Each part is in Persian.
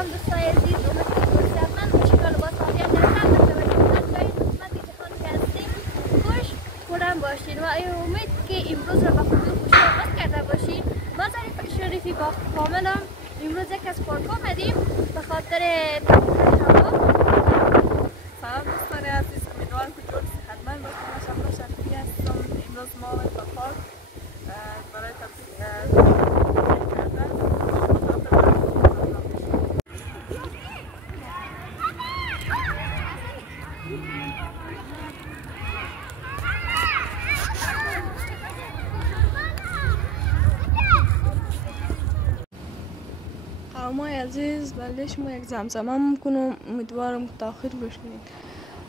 سلام دوستای عزیز، امیدوارم صحتمند باشید و لباس عالیت در هر مکتبی که هر جای قسمت جهان که هستید خوش خورم باشید و امید که امروز را به خوبی و خوشی آغاز کرده باشید. ما ظریف شریفی با فامیلم امروز یک از پارک آمدیم به خاطر تماشای هوا. سلام دوستان عزیز، امیدوارم که جور صحتمند باشید. من شمس شریفی هستم. امروز ما آمدیم به پارک برای تفریح کردن. قومای عزیز، بله شما یک زمزمه میکنم، امیدوارم که تا آخر گوش کنید.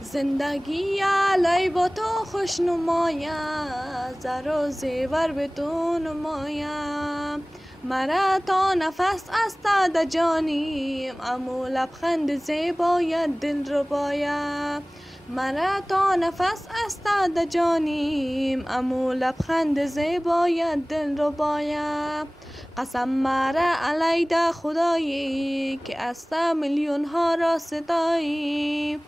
زندگی علی با تو خوش نماید، زر و زیور به تو نماید، مرا تا نفس از تا جانیم، امو لبخند زیبایت دل رو باید، مرا تا نفس از تا جانیم، امو لبخند زیبایت دل رو باید، قسم مرا علیده خدایی که از میلیون ها را ستایی،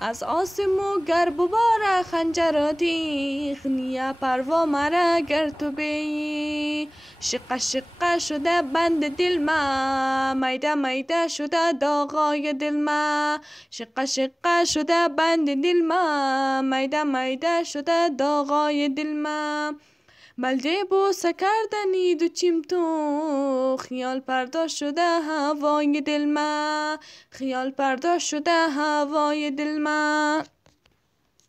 از آسمو گر بباره خنجر تیغ، نیا پروا مرا گر تو بی، شقه شقه شده بند دل ما، میده میده شده داغای دل ما، شقه شقه شده بند دل ما، میده میده شده داغای دل ما، ملجه بوسه کردنی دو چیم تو، خیال پرداز شده هوای دل ما، خیال پرداز شده هوای دل ما،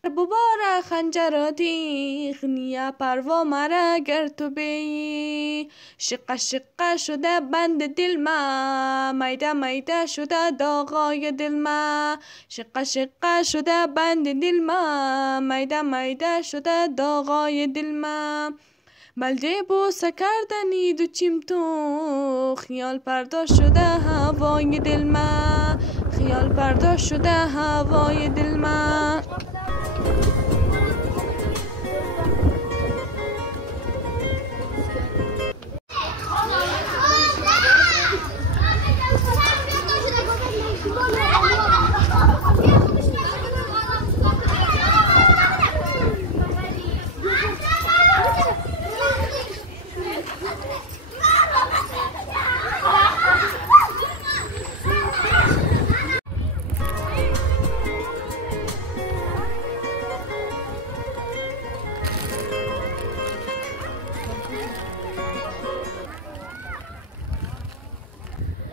بباره خنجر تیغ، نیا پروا مرا گر تو بی، شقه شقه شده بند دل ما، میده میده شده داغای دل ما، شقه شقه شده بند دل ما، میده میده شده داغای دل ما، ملجه بوسه کردنی دو چیم تو، خیال پرداز شده هوای دل ما، خیال پرداز شده هوای دل ما.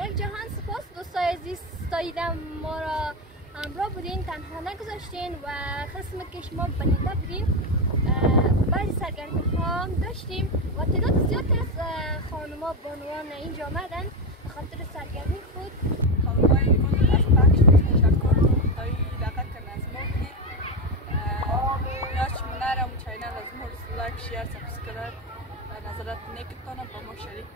یک جهان سپاس دوستای عزیز، ستاییدم ما را همراه بودین، تنها نگذاشتین و قسم که شما بنیده بودین. بعضی سرگرمی ها هم داشتیم و تعداد زیادی از خانوما بانوان اینجا آمدن به خاطر سرگرمی خود. خانمای من از پخش تشکر کنم تا این دقیقه که از ما بودید. یاش منارم چینل از ما لایک شیر سابسکرایب و نظرات نیکتان با ما شریک